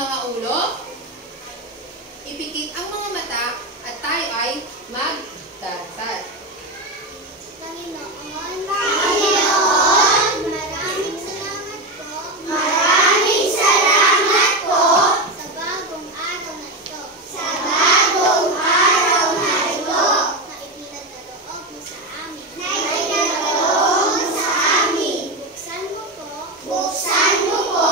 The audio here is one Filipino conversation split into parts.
mga ulo, ipikit ang mga mata, at tayo ay magdasal. Panginoon, maraming salamat po. Maraming salamat po Sa bagong araw na ito. sa bagong araw na ito Na ipinagkaloob mo sa amin. na itinatawag sa amin. Buksan mo po Buksan mo po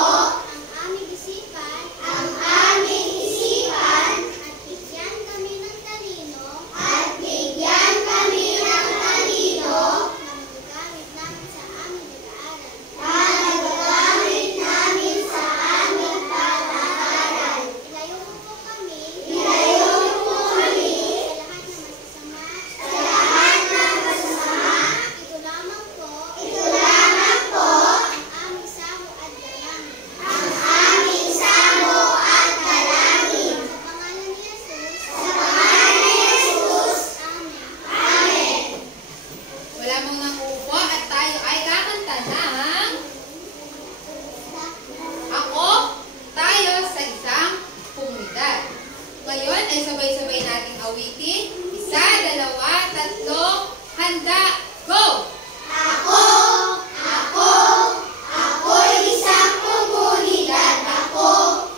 ang aming isipan ang aming isipan at bigyan kami ng talino at bigyan kami ng talino na magagamit namin sa aming pag-aaral. na magagamit namin sa aming pag-aaral. Ilayo mo po kami Ilayo mo po kami sa lahat ng masasama. sa lahat ng masasama. Ito lamang po Ito lamang po ang aming samo at dalangin. ang aming samo at dalangin. Sa pangalan ni Jesus. Sa pangalan ni Jesus. Amen. Amen. Wala mong nakupo at tayo ay kakanta ng Ako, Tayo sa Isang Komunidad. Ngayon ay sabay-sabay nating awitin. 1, 2, 3, handa, go! Ako, ako'y isang komunidad. Ako'y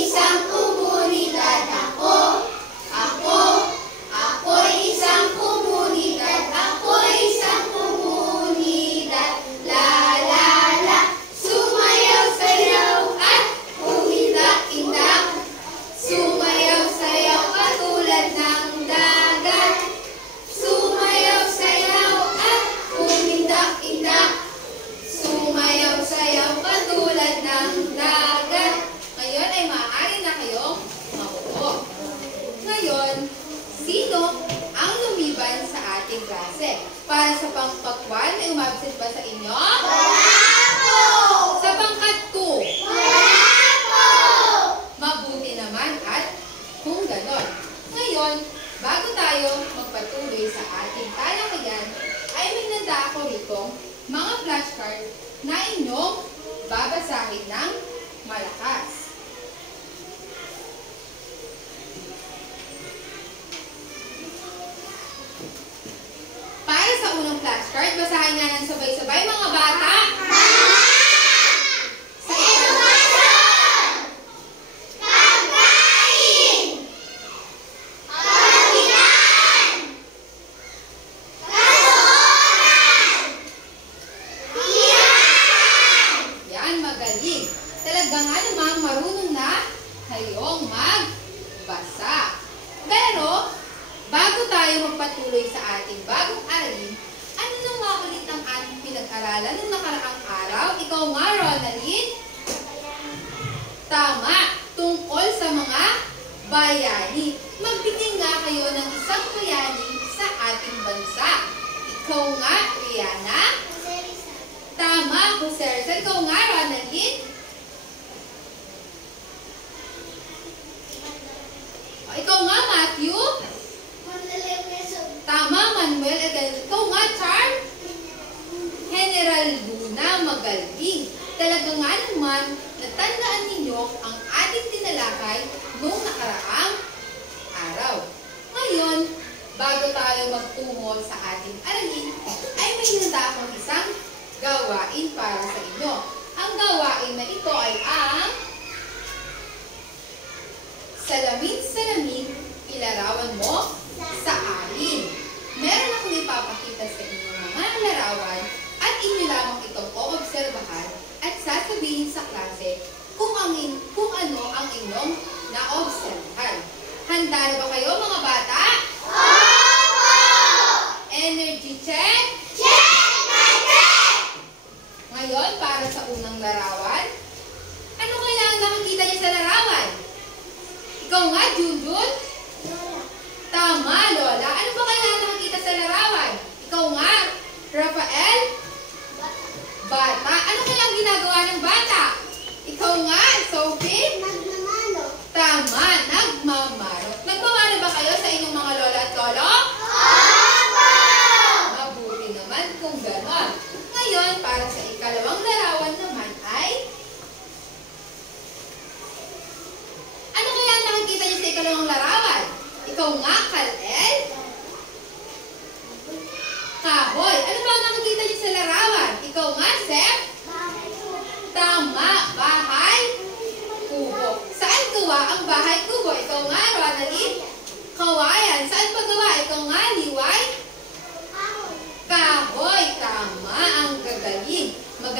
isang komunidad. Ako'y isang komunidad. Ako'y isang komunidad. La la la, sumayaw-sayaw at umindak-indak. Sumayaw-sayaw katulad ng dagat. Sumayaw-sayaw at umindak-indak. Sumayaw-sayaw katulad ng dagat. Ngayon ay maaari na kayong maupo. Ngayon, sino ang lumiban sa ating klase? Para sa pangpakwan, may umabsent ba sa inyo? Wala po! Sa pangkat 2, Wala po! mabuti naman at kung ganon. Ngayon, bago tayo magpatuloy sa ating talakayan, ay may nanda ako rito mga flashcard na inyong babasahin ng malakas. Para sa unang flashcard, basahin nga ng sabay-sabay mga bata. Sa Edukasyon! Pagkain! Kawilaan! Kasuoran! Tiyahan! Yan, magaling. Talaga nga namang marunong na kayong magbasa. Pero, bago tayo magpatuloy sa ating bagong aralin, ano nang nga ulit ang ating pinag-aralan nung nakaraang araw? Ikaw nga, Ronaldin? Tama, tungkol sa mga bayani. Magbigay nga kayo ng isang bayani sa ating bansa. Ikaw nga, Rihanna? Tama, Jose Rizal. Ikaw nga, Ronaldin? O, ikaw nga, Matthew? Tama, Manuel. Ikaw nga, Charm? General Luna, magaling. Talaga nga naman, natandaan ninyo ang ating tinalakay noong nakaraang araw. Ngayon, bago tayo magtungo sa ating aralin, ay may hinanda akong isang gawain para sa inyo. Ang gawain na ito ay ang salamin-salamin, ilarawan mo sa alin. Meron akong ipapakita sa inyo mga larawan at inyo lamang itong oobserbahan at sasabihin sa klase kung ano ang inyong naobserbahan. Handa na ba kayo mga bata? Opo! Energy check! Check na check! Ngayon, para sa unang larawan, ano kaya ang nakikita niyo sa larawan? Ikaw nga, Junjun? Tama, Lola. Ano ba kaya ang nakikita sa larawan? Ikaw nga, Rafael? Bata. Ano kaya ang ginagawa ng bata? Ikaw nga, Sophie? Tama, nagmamaro. Nagmamaro ba kayo sa inyong mga lola at lolo? Opo! Mabuti naman kung kung ganon. Ngayon, para sa ikalawang larawan naman ay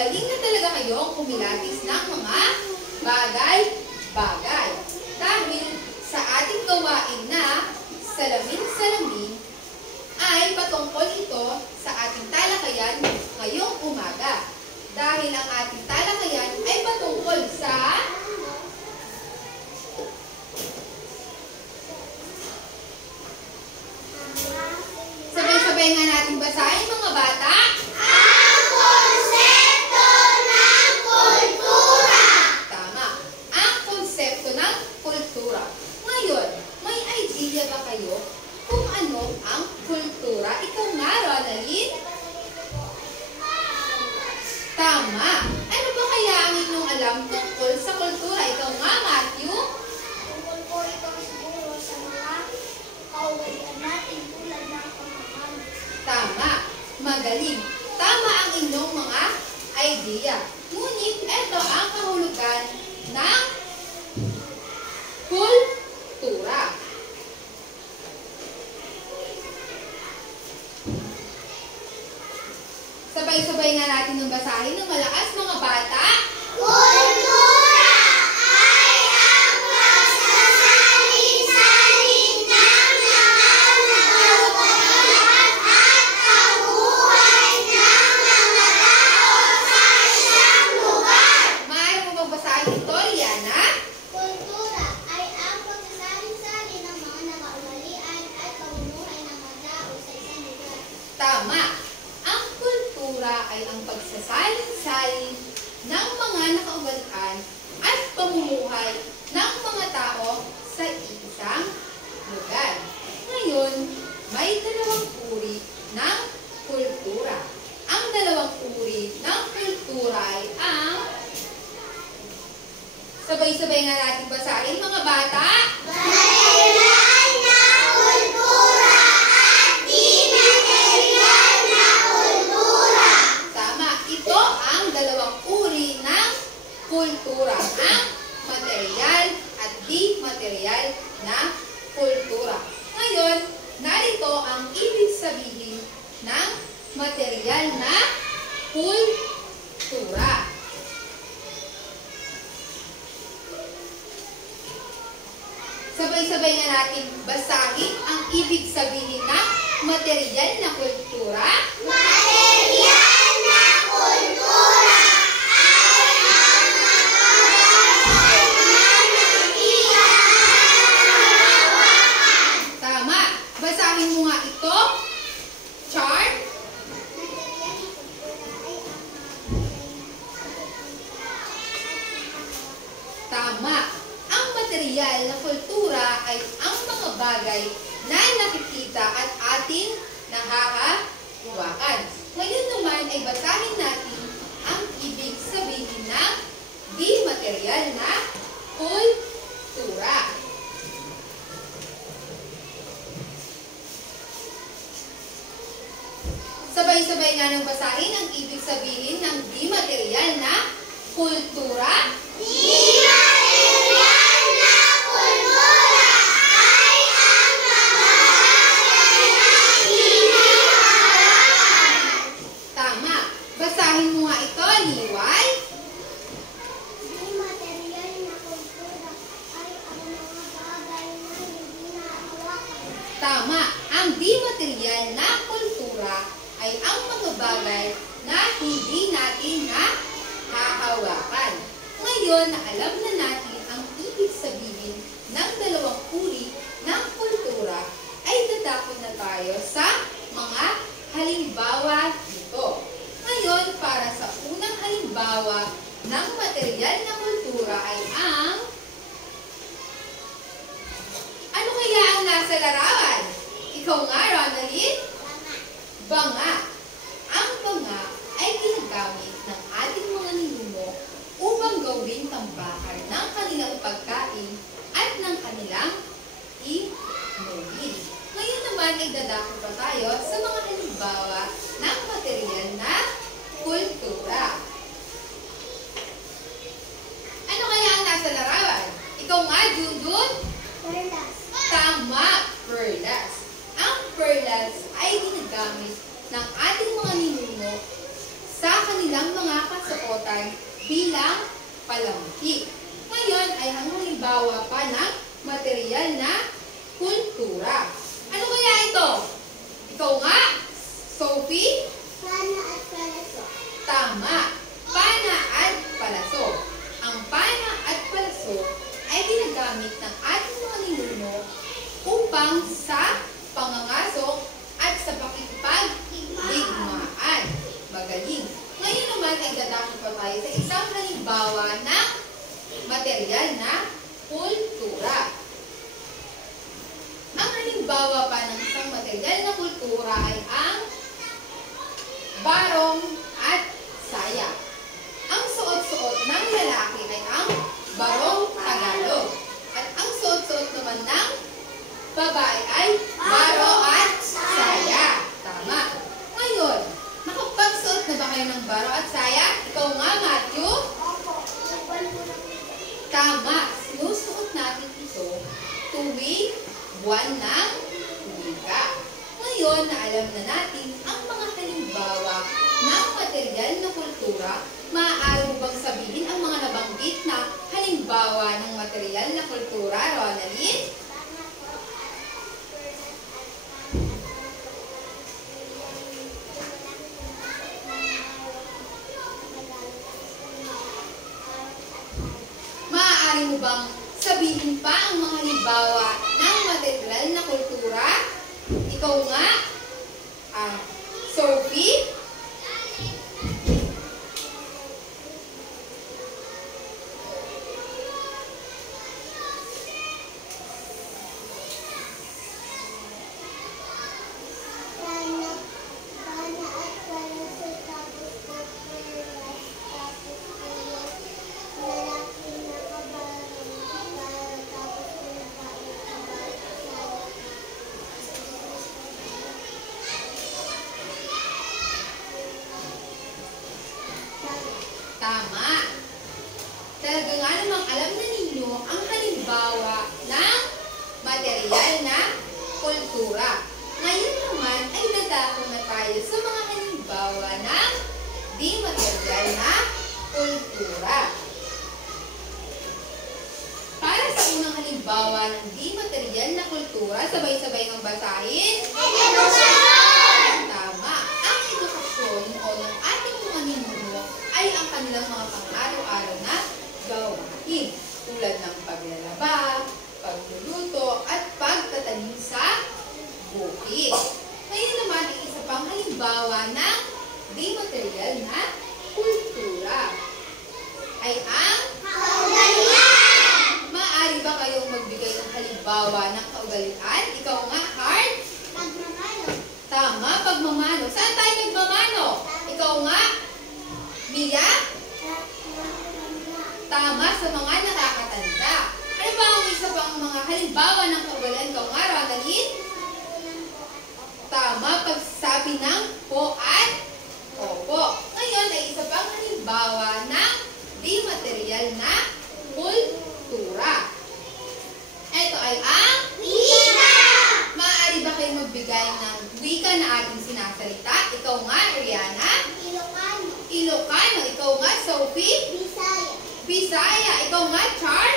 magaling na talaga kayong kumilatis ng mga bagay-bagay. Dahil sa ating gawain na salamin-salamin, ay patungkol ito sa ating talakayan ngayong umaga. Dahil ang ating talakayan ay patungkol sa sabay-sabay nga natin basahin mga bata. Ang konsepto ng kultura. Tama. Ang konsepto ng kultura. Ngayon, may idea ba kayo kung ano ang kultura? Ikaw nga, Ronaldin? Tama. Ano ba kaya ang inyong alam tungkol sa kultura? Ikaw nga, Matthew? Tungkol po ito siguro sa mga kaugalian natin tulad ng pamamahan. Tama. Magaling. Tama ang inyong mga idea. Ngunit ito ang kahulugan ng kultura. Sabay-sabay nga natin ng basahin ng malakas mga bata. Kultura ay ang pagsasalin-salin ng mga nauulat at kabuhay ng mga tao sa isang lugar. Maaari mo bang basahin ito, Liana? Kultura ay ang pagsasalin-salin ng mga nakaugalian at pamumuhay ng mga tao sa isang lugar. Tama. Ang kultura ay ang pagsasalin-salin ng mga nakaugalian at pamumuhay ng mga tao sa isang lugar. Ngayon, may dalawang uri ng kultura. Ang dalawang uri ng kultura ay ang sabay-sabay nga natin basahin mga bata. Material na kultura at di material na kultura. Tama. Ito ang dalawang uri ng kultura. Ang material at di material na kultura. Ngayon, narito ang ibig sabihin ng material na kultura. Sabay-sabay na natin basahin ang ibig sabihin ng material na kultura. Material na kultura ay ang mga bagay na nakikihawakan. Tama. Basahin mo nga ito. Char. Material na kultura ay ang mga bagay na Tama. Ang material na kultura ay ang mga bagay na nakikita at ating nakakahawakan. Ngayon naman ay basahin natin ang ibig sabihin ng di material na kultura. Sabay-sabay nga nang basahin ang ibig sabihin ng di material na kultura. Di material na kultura ay ang mga bagay na hinahawakan. Tama. Basahin mo nga ito, Liway. Di material na kultura ay ang mga bagay na hindi nahawakan. Tama. Ang di material na kultura ay ang mga bagay na hindi natin nahahawakan. Ngayon na alam na natin ang ibig sabihin ng dalawang uri ng kultura, ay dadako na tayo sa mga halimbawa nito. Ngayon, para sa unang halimbawa ng material na kultura ay ang ano kaya ang nasa larawan? Ikaw nga, Ronaldin? Banga. Ang banga ay ginagamit ng ating mga ninuno upang gawing tambakan ng kanilang pagkain at ng kanilang inumin. Ngayon naman ay dadako pa tayo sa mga halimbawa ng material na kultura. Ano kaya ang nasa larawan? Ikaw nga, Junjun? Perlas. Tama, perlas. Ang perlas ay ginagamit ng ating mga ninuno sa kanilang mga gamitan bilang palamuti. Ngayon ay ang halimbawa pa ng material na kultura. Ano kaya ito? Ikaw nga, Sophie? Pana at palaso. Tama. Pana at palaso. Ang pana at palaso ay ginagamit ng ating mga ninuno upang sa pangangaso at sa pakikipagdigmaan. Magaling. Ngayon naman ay dadako pa tayo sa isang halimbawa ng material na kultura. Ang halimbawa pa ng isang material na kultura ay ang barong at saya. Ang suot-suot ng lalaki ay ang barong Tagalog. At ang suot-suot naman ng babae ay baro at saya. Tama. Ngayon, nakapagsuot na ba kayo ng baro at saya? Ikaw nga, Matthew? Opo. Nagwan po ng Tama. Sinusuot natin ito tuwing buwan ng wika. Ngayon na alam na natin ang mga halimbawa ng material na kultura, maaari mo bang sabihin ang mga nabanggit na halimbawa ng material na kultura, Ronaldin? pana po at purnas at Maaari mo bang sabihin pa ang mga halimbawa ng material na kultura? Ikaw nga, Sophie? Pana at palaso tapos po purnas tapos po yung lalaki na kabarong tapos po yung babae kabarong. Tama. Talaga nga namang alam na ninyo ang halimbawa ng material na kultura. Ngayon naman ay dadako na tayo sa mga halimbawa ng di material na kultura. Para sa unang halimbawa ng di material na kultura, sabay-sabay ng basahin. Tama. Ang edukasyon o ng ating mga ninuno ay ang kanilang mga pang-araw-araw na gawain. Tulad ng paglalaba, pagluluto, at pagtatanim sa bukid. Ngayon naman ay isa pang halimbawa ng di material na kultura ay ang maaari ba kayong magbigay ng halimbawa ng kaugalian? Ikaw nga, Heart? Pagmamano. Tama, pagmamano. Saan tayo nagmamano? Ikaw nga, Mia? Tama, sa mga nakakatanda. Ano ba ang isa pang mga halimbawa ng kaugalian? Ikaw nga, Ronaldin? Tama, pagsasabi ng po at opo. Ngayon ay isa pang halimbawa ng di material na kultura. Ito ay ang Wika! maaari ba kayo magbigay ng wika na ating sinasalita? Ikaw nga, Rihanna. Ilocano. Ilocano. Ikaw nga, Sophie. Bisaya. Bisaya. Ikaw nga, Char.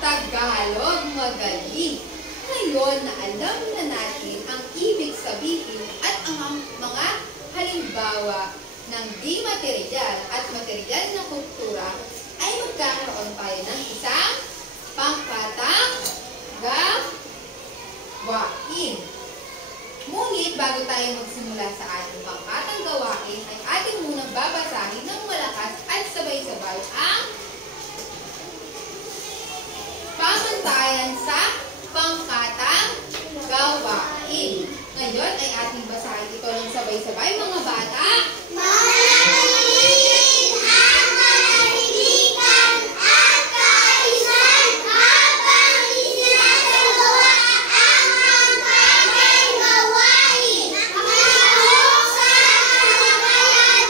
Tagalog. Magaling. Ngayon na alam na natin ang ibig sabihin at ang mga halimbawa ng di material at material na kultura, ay magkakaroon tayo ng isang pangkatang gawain. Ngunit bago tayo magsimula sa ating pangkatang gawain, ay ating munang babasahin ng malakas at sabay-sabay ang pamantayan sa pangkatang gawain. Ngayon ay ating basahin ito ng sabay-sabay, mga bata. Manalangin ang marilikan at kaayusan habang isinasagawa ang pangkatang gawain. Manahog sa kabayan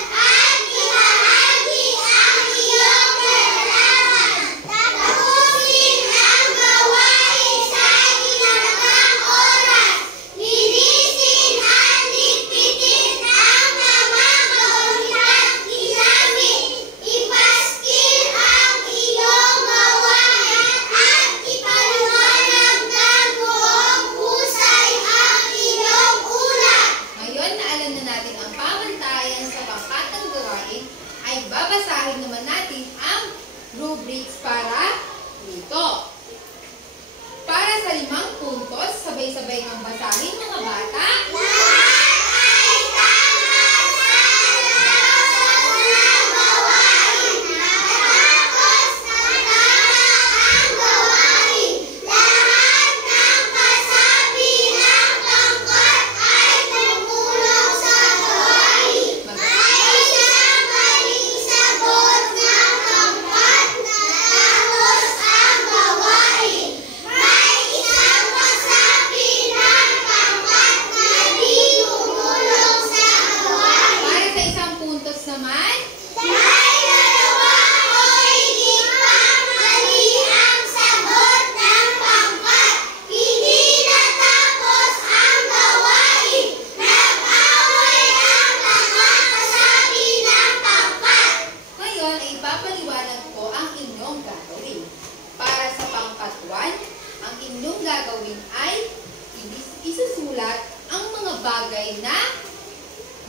bricks para dito. Para sa 5 puntos, sabay-sabay ng basahin mga bata.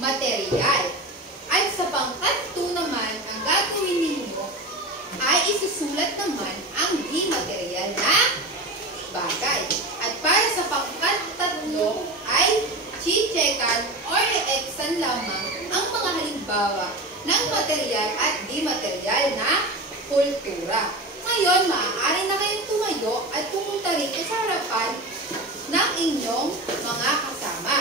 Material. At sa pangkat 2 naman, ang gagawin ninyo ay isusulat naman ang di material na bagay. At para sa pangkat 3 ay chichekan or exan lamang ang mga halimbawa ng material at di material na kultura. Ngayon, maaari na kayong tumayo at pumunta rin sa harapan ng inyong mga kasama.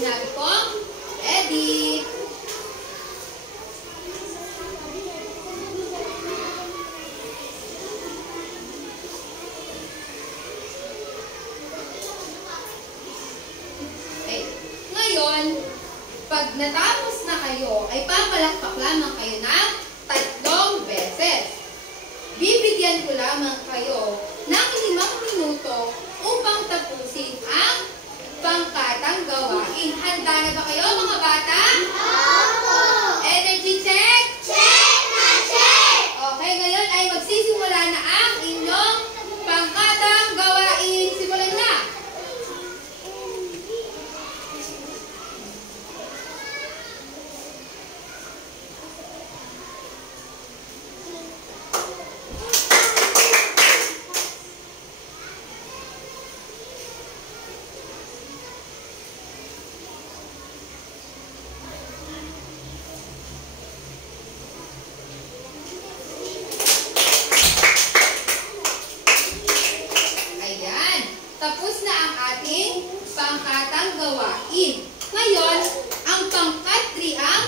Sinabi kong, ready. Okay. Ngayon, pag natapos na kayo, ay papalakpak lamang kayo ng 3 beses. Bibigyan ko lamang kayo ng 5 minuto upang tapusin ang pangkatang gawain. Handa na ba kayo mga bata? Opo! Energy check? Check na check! Okay, ngayon ay magsisimula na ang inyong pangkatang gawain. Simulan na! Tapos na ang ating pangkatang gawain. Ngayon, ang pangkat 3 ang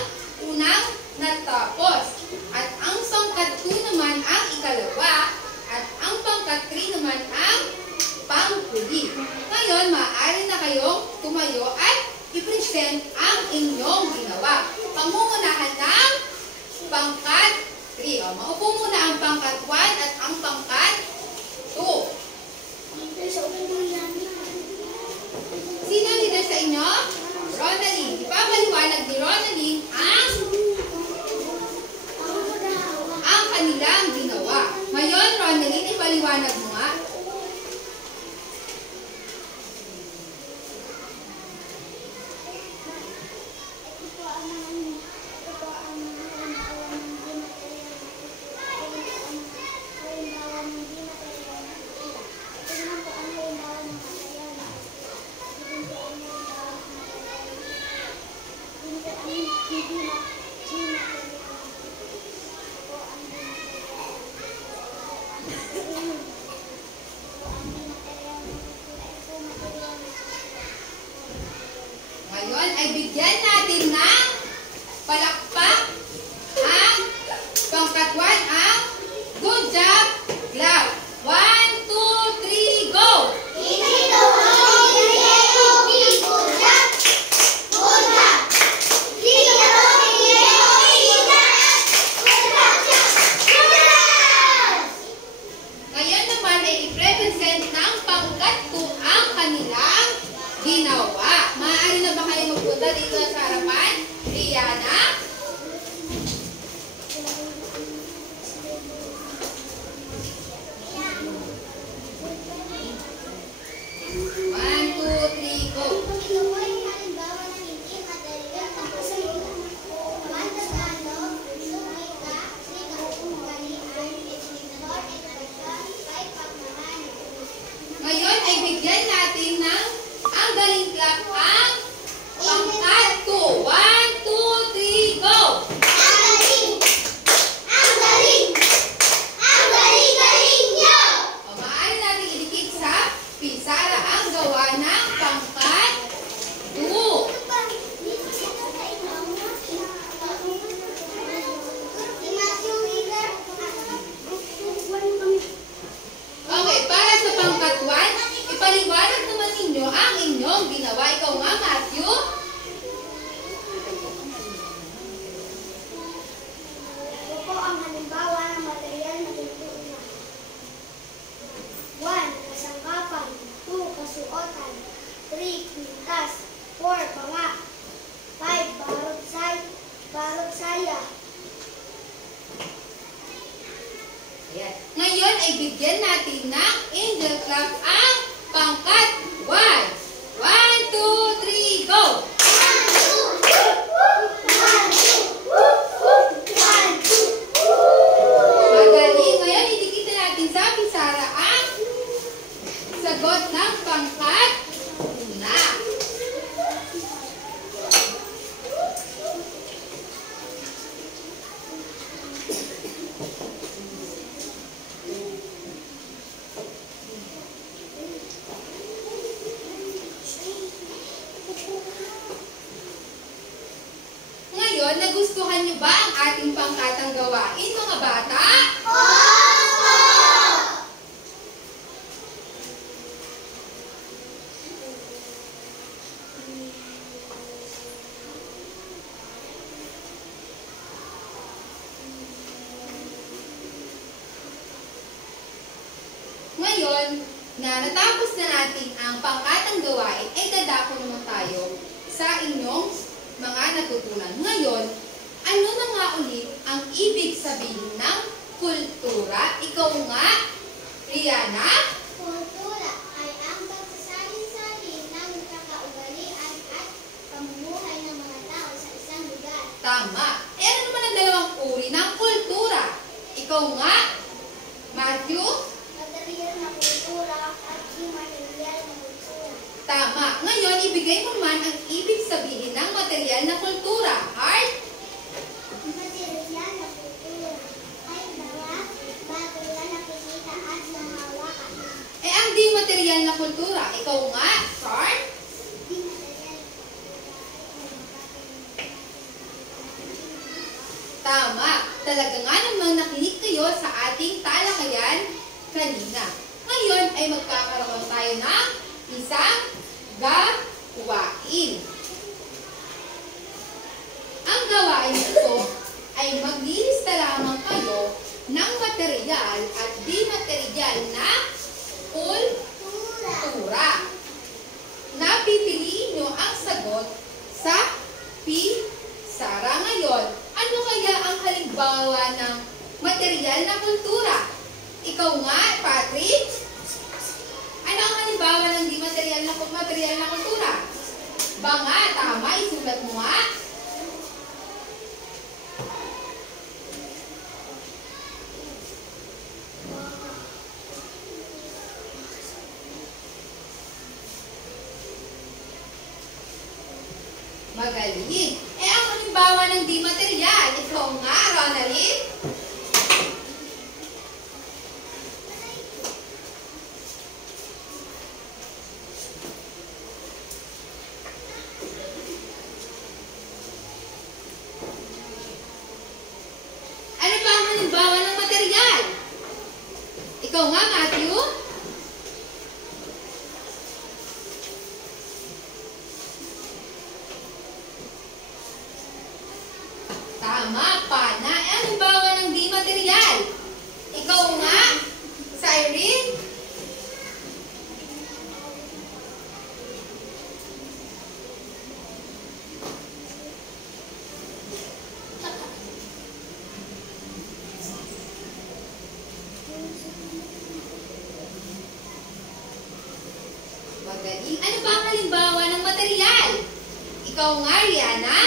unang natapos. At ang pangkat 2 naman ang ikalawa. At ang pangkat 3 naman ang panghuli. Ngayon, maaari na kayong tumayo at i-present ang inyong ginawa. Pangungunahan ng pangkat 3. Maupo muna ang pangkat 1 at ang pangkat 2. Sino leader sa inyo? Ronaline. Ipapaliwanag ni Ronaline ang kanilang ginawa. Ngayon, Ronaline, ipaliwanag mo nga. Ngayon ay bigyan natin ng palakpak ang pangkat 1 ang good job, clap. 1, 2, 3, go! Ito ang kanilang ginawa. Maaari na ba kayo magpunta dito sa harapan? Rihanna? One, two, three, go. Ito po ay halimbawa ng hindi material na kasulat. Mandadalo, sumika, sikauugalian, ignor, edukasyon, kay pagmamahal. Ngayon ay bigyan natin ng ang galing clap ang pangkat ko. 1, 2, 3, go! Ang galing! Ang galing! Ang galing-galing niyo! O, maaari natin idikit sa pisara ang gawa ng pangkat 2. Okay, para sa pangkat 1, ipaliwanag naman ninyo ang inyong ginawa. Ikaw nga, Matthew. Ito po ang halimbawa ng material na pintuan. 1. Kasangkapan. 2. Kasuotan. 3. Kwintas. 4. Panga. 5. Balot saya. Ayan. Ngayon ay bigyan natin ng angel clap ang pangkat 1. 1, 2, 3, go! Magaling. Ngayon, idikit na natin sa pisara ang sagot ng pangkat 1. Ngayon, nagustuhan niyo ba ang ating pangkatang gawain, mga bata? Ngayon, na natapos na natin ang pangkatang gawain, ay dadako naman tayo sa inyong mga natutunan. Ngayon, ano na nga ulit ang ibig sabihin ng kultura? Ikaw nga, Rihanna? Kultura ay ang pagsasalin-salin ng kakaugalian at pamumuhay ng mga tao sa isang lugar. Tama. Eh, ano naman ang dalawang uri ng kultura? Ikaw nga, Matthew? Material na kultura at immaterial na kultura. Tama. Ngayon, ibigay mo naman ang ibig sabihin ng material na kultura. Art? Material na kultura ay mga bagay na nakikita at nahawakan. Eh, ang di material na kultura. Ikaw nga, Char? Di material. Tama. Talaga nga namang nakinig kayo sa ating talakayan kanina. Ngayon ay magkakaroon tayo ng isang gawain. Ang gawain ito ay maglilista lamang kayo ng material at di material na kultura. Napipiliin nyo ang sagot sa pisara. Ngayon, ano kaya ang halimbawa ng material na kultura? Ikaw nga, Patrick? Ano ang halimbawa ng di material na kultura? Banga, tama, isulat mo nga. Magaling. Eh, ang halimbawa ng di material, ikaw nga, Ronaldin? Ano ba ang halimbawa ng material? Ikaw nga, Matthew? Tama, pana. Eh, ang halimbawa ng di material? Ikaw nga, Cyrene? halimbawa ng material? Ikaw nga, Rihanna.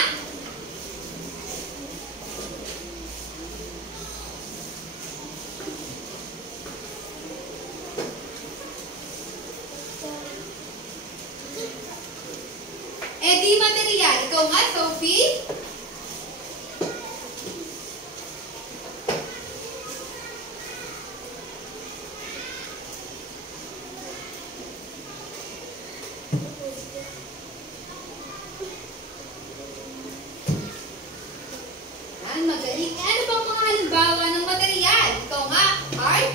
Di material. Ikaw nga, Sophie. Magaling. Ano bang mga halimbawa ng material? Ikaw nga, Art?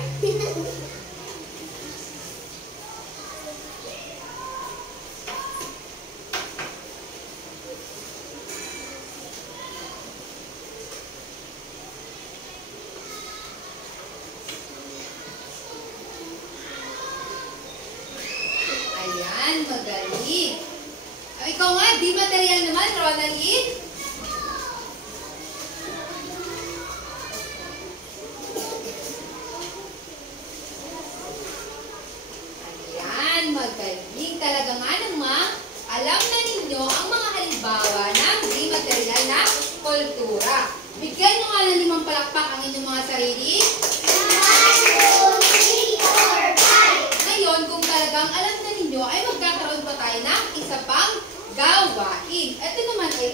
Ayan, magaling. Ikaw nga, di material naman, Ronaldin? Magaling. Talaga nga naman, alam na ninyo ang mga halimbawa ng di material na kultura. Bigyan nyo nga ng 5 palakpak ang inyong mga sarili. 1, 2, 3, 4, 5. Ngayon, kung talagang alam na ninyo, ay magkakaroon pa tayo ng isa pang gawain. Ito naman ay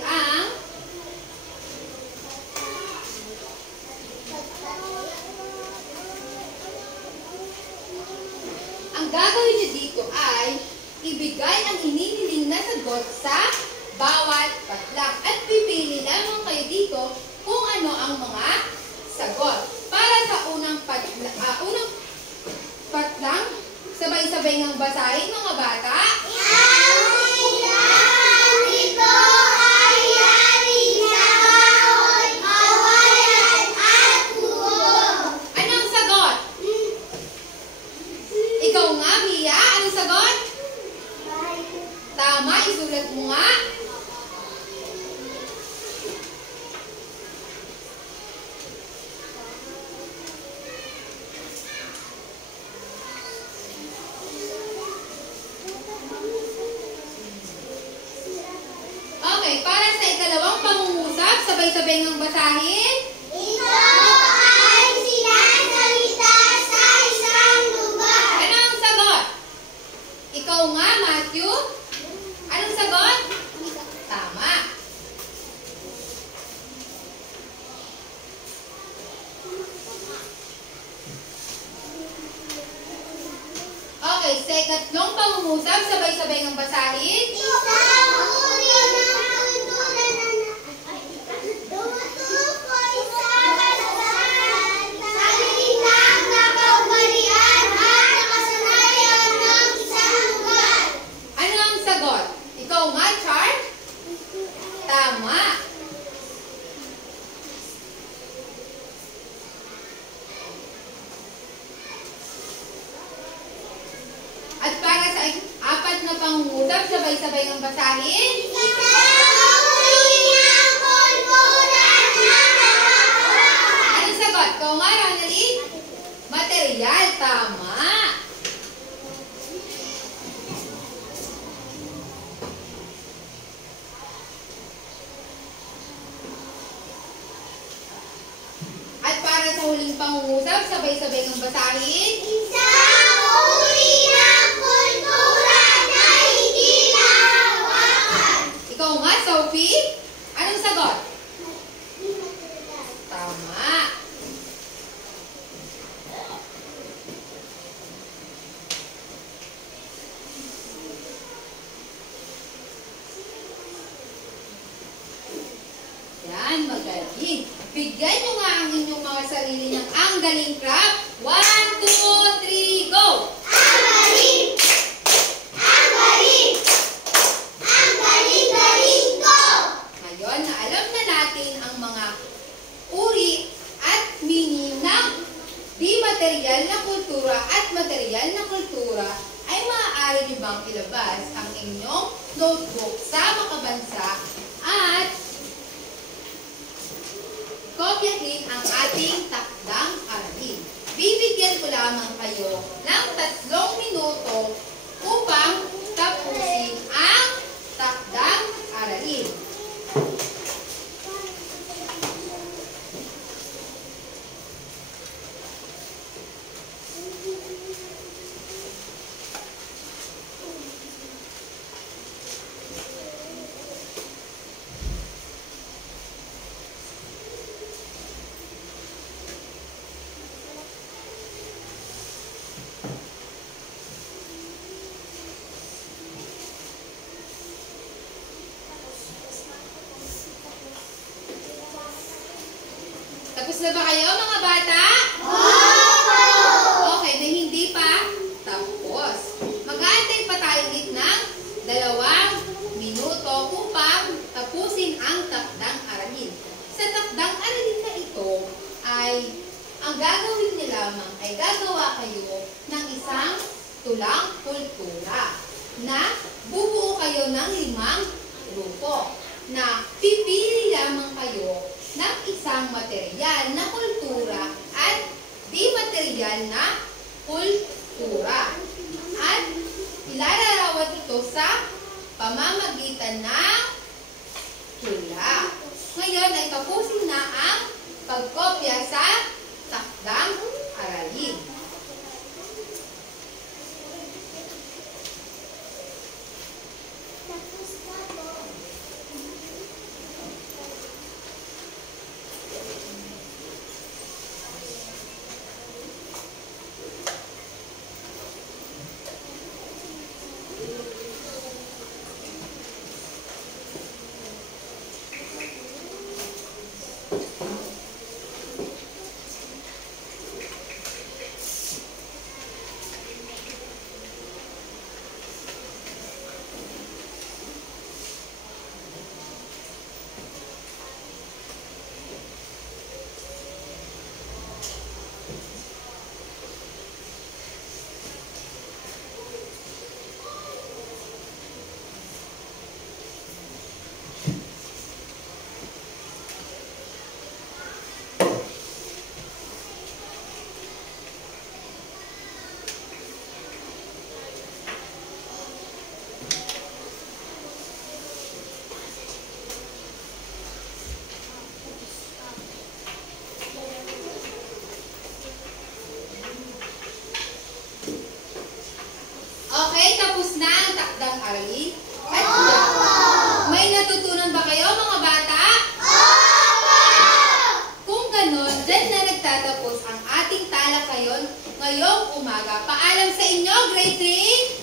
ang gagawin nyo dito ay ibigay ang inihiling na sagot sa bawat patlang. At pipili lamang kayo dito kung ano ang mga sagot. Para sa unang patlang, sabay-sabay ngang basahin mga bata. Ito ay yari sa bawat kawayan at tuwog. Ano ang sagot? Ikaw nga, Mia. Anong sagot? Tama, isulat mo nga. Okay, para sa ikalawang pangungusap, sabay-sabay ngang basahin. Ito ay sinasalita sa isang lugar. Ano ang sagot? Ikaw nga, Matthew. Anong sagot? Tama. Okay, sa ikatlong pangungusap, sabay-sabay ngang basahin. Isang uri ng kultura na tumutukoy sa kalabasan, salitang nakaugalian at nakasanayan ng isang lugar. Ano ang sagot? Ikaw nga, Char? Tama. At para sa apat na pangungusap, sabay-sabay ng basahin. Isang uri ng kultura na nakakawa. Anong sagot? Ikaw nga, Ronaldin? Material. Tama. At para sa huling pangungusap, sabay-sabay ng basahin. Isang uri ng kultura na hindi nahawakan. Ikaw nga, Sophie? Anong sagot? Tama. Yan, magaling. Bigyan nyo nga ang inyong mga sarili ng ang galing craft. 1, 2, 3, go! Ang galing! Ang galing! Ang galing-galing ko! Ngayon na alam na natin ang mga uri at meaning ng di material na kultura at material na kultura, ay maaari nyo bang ilabas ang inyong notebook sa makabansa at kopyahin ang ating takdang aralin. Bibigyan ko lamang kayo ng 3 minuto upang tapusin ang Tapos na ba kayo mga bata? Okay, na hindi pa tapos. Mag-aantay pa tayo ulit ng 2 minuto upang tapusin ang takdang aralin. Sa takdang aralin na ito ay ang gagawin niyo lamang ay gagawa kayo ng isang tulang kultura na bubuo kayo ng 5 grupo na pipili lamang kayo ng isang material na kultura at di material na kultura. At ilalarawan ito sa pamamagitan ng tula. Ngayon ay tapusin na ang pagkopya sa takdang aralin. Tapos na po. Okay, tapos na ang takdang aralin. At may natutunan ba kayo mga bata? Kung ganon, dyan na nagtatapos ang ating talakayon ngayong umaga. Paalam sa inyo, grade 3!